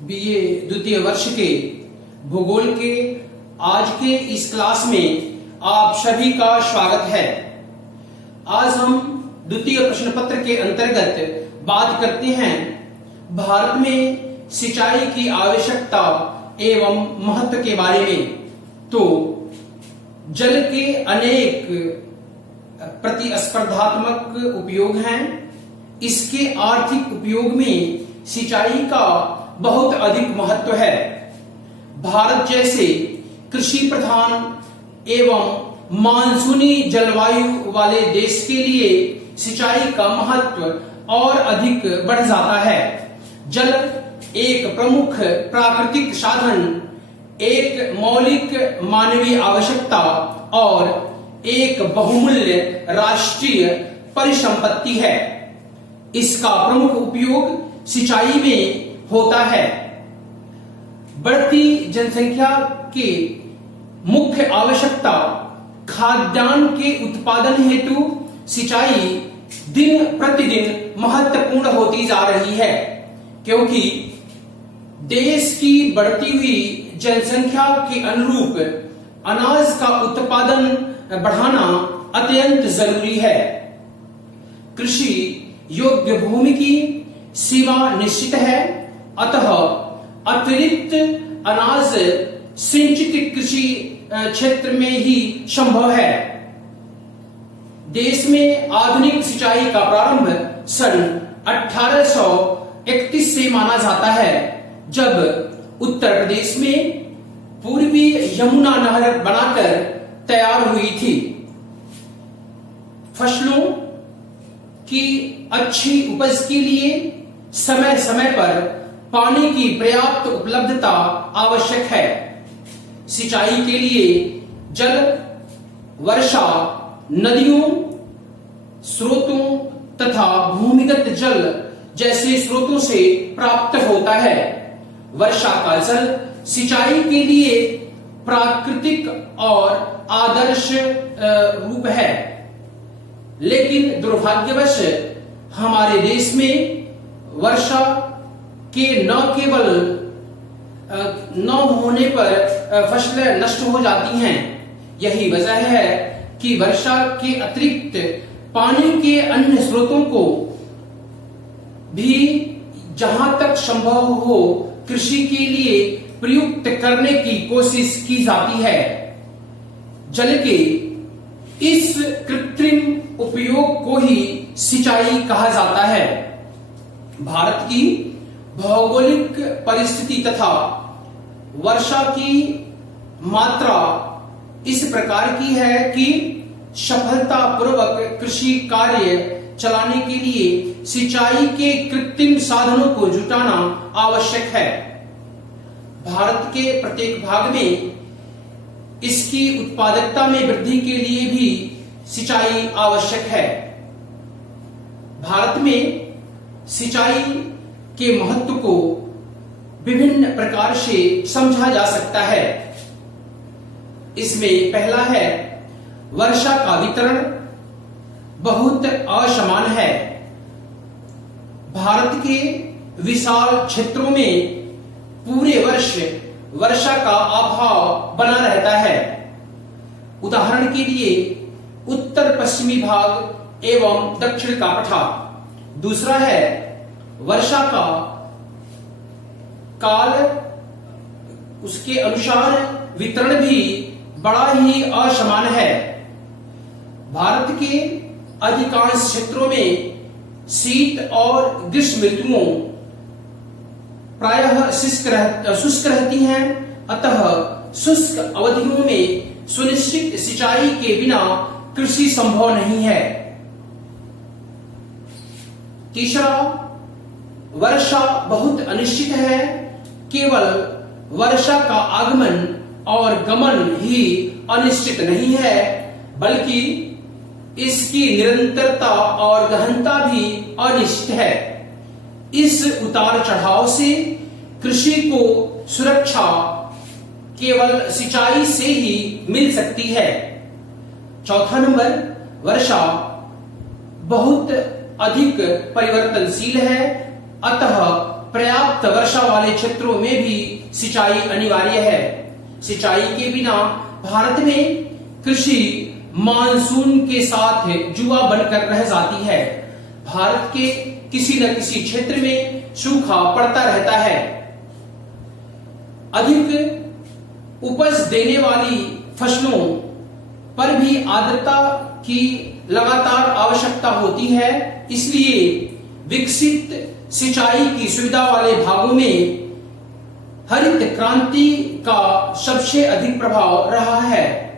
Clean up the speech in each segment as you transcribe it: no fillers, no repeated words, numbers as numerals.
BA द्वितीय वर्ष के भूगोल के आज के इस क्लास में आप सभी का स्वागत है। आज हम द्वितीय प्रश्न पत्र के अंतर्गत बात करते हैं भारत में सिंचाई की आवश्यकता एवं महत्व के बारे में। तो जल के अनेक प्रतिस्पर्धात्मक उपयोग हैं। इसके आर्थिक उपयोग में सिंचाई का बहुत अधिक महत्व है। भारत जैसे कृषि प्रधान एवं मानसूनी जलवायु वाले देश के लिए सिंचाई का महत्व और अधिक बढ़ जाता है। जल एक प्रमुख प्राकृतिक साधन, एक मौलिक मानवीय आवश्यकता और एक बहुमूल्य राष्ट्रीय परिसंपत्ति है। इसका प्रमुख उपयोग सिंचाई में होता है। बढ़ती जनसंख्या के मुख्य आवश्यकता खाद्यान्न के उत्पादन हेतु सिंचाई दिन प्रतिदिन महत्वपूर्ण होती जा रही है, क्योंकि देश की बढ़ती हुई जनसंख्या के अनुरूप अनाज का उत्पादन बढ़ाना अत्यंत जरूरी है। कृषि योग्य भूमि की सीमा निश्चित है, अतः अतिरिक्त अनाज सिंचित कृषि क्षेत्र में ही संभव है। देश में आधुनिक सिंचाई का प्रारंभ सन 1831 से माना जाता है, जब उत्तर प्रदेश में पूर्वी यमुना नहर बनाकर तैयार हुई थी। फसलों की अच्छी उपज के लिए समय समय पर पानी की पर्याप्त उपलब्धता आवश्यक है। सिंचाई के लिए जल वर्षा, नदियों, स्रोतों तथा भूमिगत जल जैसे स्रोतों से प्राप्त होता है। वर्षा का जल सिंचाई के लिए प्राकृतिक और आदर्श रूप है, लेकिन दुर्भाग्यवश हमारे देश में वर्षा के न केवल न होने पर फसलें नष्ट हो जाती हैं। यही वजह है कि वर्षा के अतिरिक्त पानी के अन्य स्रोतों को भी जहां तक संभव हो कृषि के लिए प्रयुक्त करने की कोशिश की जाती है। जल के इस कृत्रिम उपयोग को ही सिंचाई कहा जाता है। भारत की भौगोलिक परिस्थिति तथा वर्षा की मात्रा इस प्रकार की है कि सफलतापूर्वक कृषि कार्य चलाने के लिए सिंचाई के कृत्रिम साधनों को जुटाना आवश्यक है। भारत के प्रत्येक भाग में इसकी उत्पादकता में वृद्धि के लिए भी सिंचाई आवश्यक है। भारत में सिंचाई के महत्व को विभिन्न प्रकार से समझा जा सकता है। इसमें पहला है, वर्षा का वितरण बहुत असमान है। भारत के विशाल क्षेत्रों में पूरे वर्ष वर्षा का अभाव बना रहता है। उदाहरण के लिए उत्तर पश्चिमी भाग एवं दक्षिण का पठार। दूसरा है, वर्षा का काल, उसके अनुसार वितरण भी बड़ा ही असमान है। भारत के अधिकांश क्षेत्रों में शीत और ग्रीष्म ऋतुओं प्रायः शुष्क रहती हैं, अतः शुष्क अवधियों में सुनिश्चित सिंचाई के बिना कृषि संभव नहीं है। तीसरा, वर्षा बहुत अनिश्चित है। केवल वर्षा का आगमन और गमन ही अनिश्चित नहीं है, बल्कि इसकी निरंतरता और गहनता भी अनिश्चित है। इस उतार चढ़ाव से कृषि को सुरक्षा केवल सिंचाई से ही मिल सकती है। चौथा नंबर, वर्षा बहुत अधिक परिवर्तनशील है, अतः पर्याप्त वर्षा वाले क्षेत्रों में भी सिंचाई अनिवार्य है। सिंचाई के बिना भारत में कृषि मानसून के साथ जुआ बनकर रह जाती है। भारत के किसी न किसी क्षेत्र में सूखा पड़ता रहता है। अधिक उपज देने वाली फसलों पर भी आर्द्रता की लगातार आवश्यकता होती है। इसलिए विकसित सिंचाई की सुविधा वाले भागों में हरित क्रांति का सबसे अधिक प्रभाव रहा है।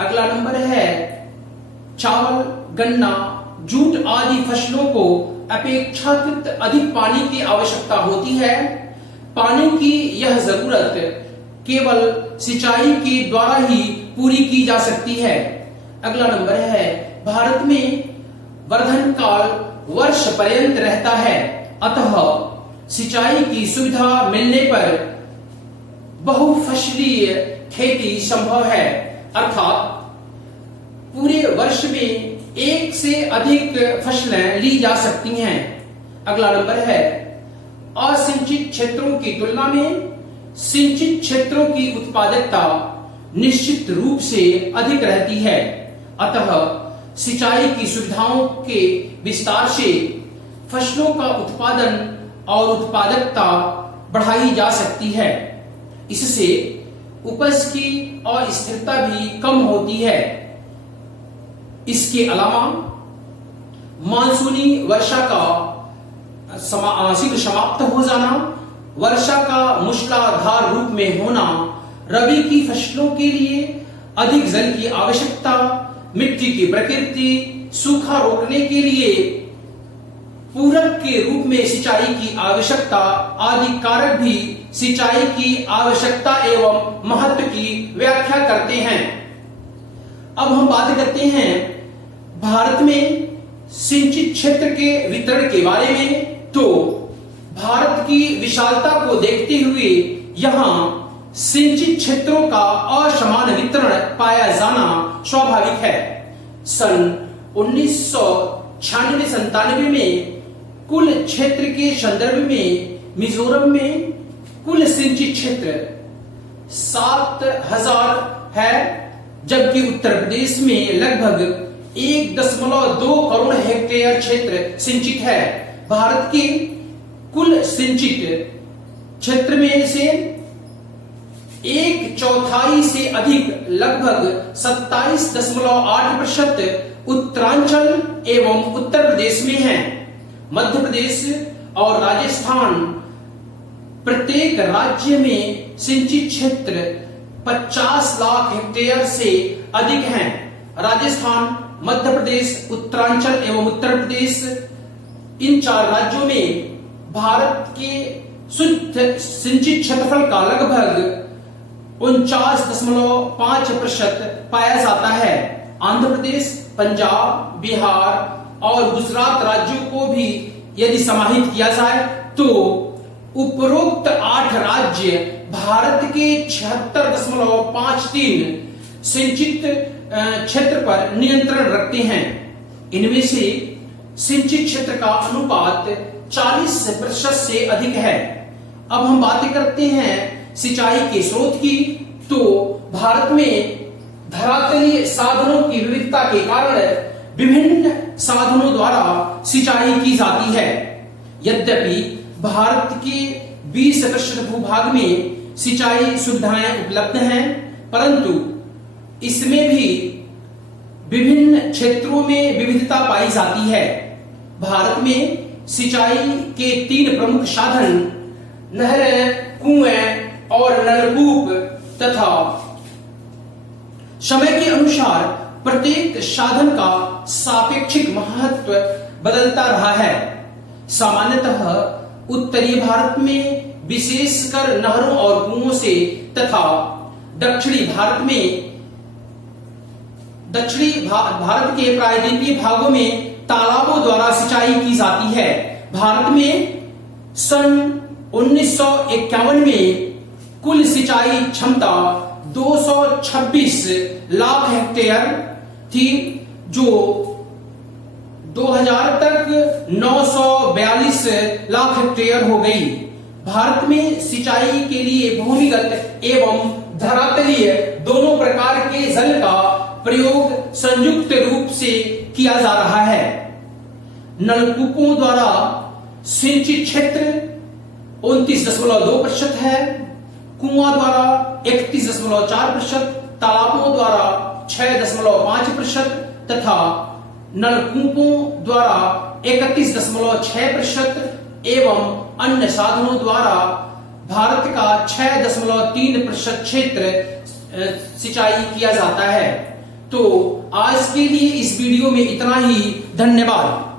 अगला नंबर है चावल, गन्ना, जूट आदि फसलों को अपेक्षाकृत अधिक पानी की आवश्यकता होती है। पानी की यह जरूरत केवल सिंचाई के द्वारा ही पूरी की जा सकती है। अगला नंबर है भारत में वर्धन काल वर्ष पर्यंत रहता है, अतः सिंचाई की सुविधा मिलने पर बहुफसलीय खेती संभव है, अर्थात पूरे वर्ष में एक से अधिक फसलें ली जा सकती हैं। अगला नंबर है असिंचित क्षेत्रों की तुलना में सिंचित क्षेत्रों की उत्पादकता निश्चित रूप से अधिक रहती है, अतः सिंचाई की सुविधाओं के विस्तार से फसलों का उत्पादन और उत्पादकता बढ़ाई जा सकती है। इससे उपज की अस्थिरता भी कम होती है। इसके अलावा मानसूनी वर्षा का शीघ्र समाप्त हो जाना, वर्षा का मूसलाधार रूप में होना, रबी की फसलों के लिए अधिक जल की आवश्यकता, मिट्टी की प्रकृति, सूखा रोकने के लिए पूरक के रूप में सिंचाई की आवश्यकता आदि कारक भी सिंचाई की आवश्यकता एवं महत्व की व्याख्या करते हैं। अब हम बात करते हैं भारत में सिंचित क्षेत्र के वितरण के बारे में। तो भारत की विशालता को देखते हुए यहाँ सिंचित क्षेत्रों का असमान वितरण पाया जाना स्वाभाविक है। सन 1996-97 में कुल क्षेत्र के संदर्भ में मिजोरम में कुल सिंचित क्षेत्र 7000 है, जबकि उत्तर प्रदेश में लगभग 1.2 करोड़ हेक्टेयर क्षेत्र सिंचित है। भारत के कुल सिंचित क्षेत्र में से 1/4 से अधिक लगभग 27.8% उत्तरांचल एवं उत्तर प्रदेश में है। मध्य प्रदेश और राजस्थान प्रत्येक राज्य में सिंचित क्षेत्र 50 लाख हेक्टेयर से अधिक हैं। राजस्थान, मध्य प्रदेश, उत्तरांचल एवं उत्तर प्रदेश, इन 4 राज्यों में भारत के शुद्ध सिंचित क्षेत्रफल का लगभग 49.5% पाया जाता है। आंध्र प्रदेश, पंजाब, बिहार और गुजरात राज्यों को भी यदि समाहित किया जाए तो उपरोक्त 8 राज्य भारत के 76.53 सिंचित क्षेत्र पर नियंत्रण रखते हैं। इनमें से सिंचित क्षेत्र का अनुपात 40% से अधिक है। अब हम बातें करते हैं सिंचाई के स्रोत की। तो भारत में धरातलीय साधनों की विविधता के कारण विभिन्न साधनों द्वारा सिंचाई की जाती है। यद्यपि भारत के 20% भूभाग में सिंचाई सुविधाएं उपलब्ध हैं, परंतु इसमें भी विभिन्न क्षेत्रों में विविधता पाई जाती है। भारत में सिंचाई के 3 प्रमुख साधन नहरें, कुएं और नलकूप तथा समय के अनुसार प्रत्येक साधन का सापेक्षिक महत्व बदलता रहा है। सामान्यतः उत्तरी भारत में विशेषकर नहरों और कुओं से तथा दक्षिणी भारत के प्रायद्वीपीय भागों में तालाबों द्वारा सिंचाई की जाती है। भारत में सन 1951 में कुल सिंचाई क्षमता 226 लाख हेक्टेयर थी, जो 2000 तक 942 लाख हेक्टेयर हो गई। भारत में सिंचाई के लिए भूमिगत एवं धरातलीय दोनों प्रकार के जल का प्रयोग संयुक्त रूप से किया जा रहा है। नलकूपों द्वारा सिंचित क्षेत्र 29.2% है, कुआं द्वारा 31.4%, तालाबों द्वारा 6.5% तथा नलकूपों द्वारा 31.6% एवं अन्य साधनों द्वारा भारत का 6.3% क्षेत्र सिंचाई किया जाता है। तो आज के लिए इस वीडियो में इतना ही। धन्यवाद।